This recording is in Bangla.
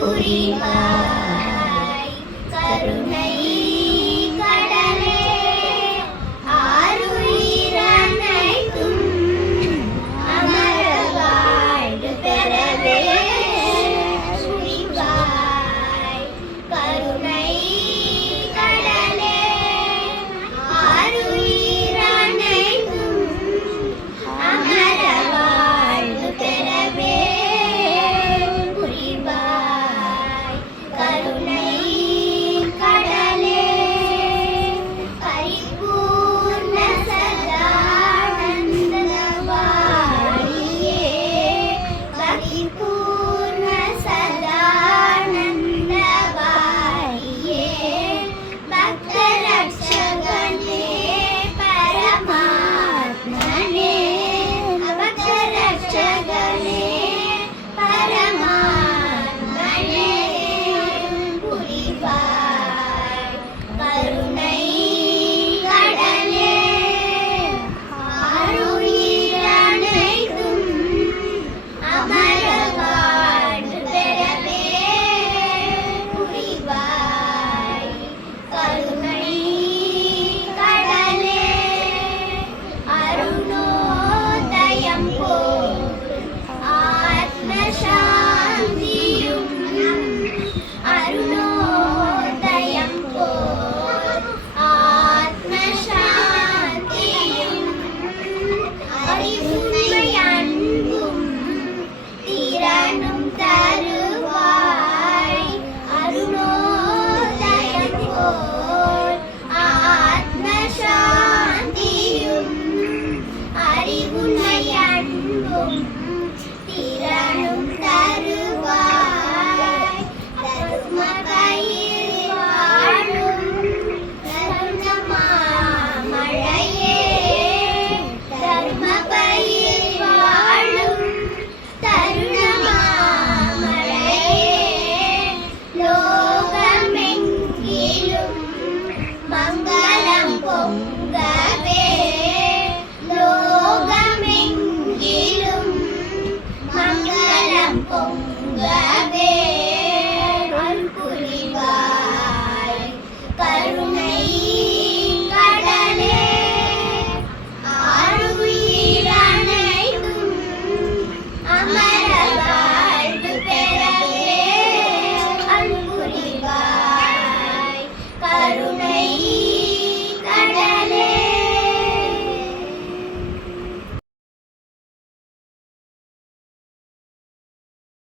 পরিবার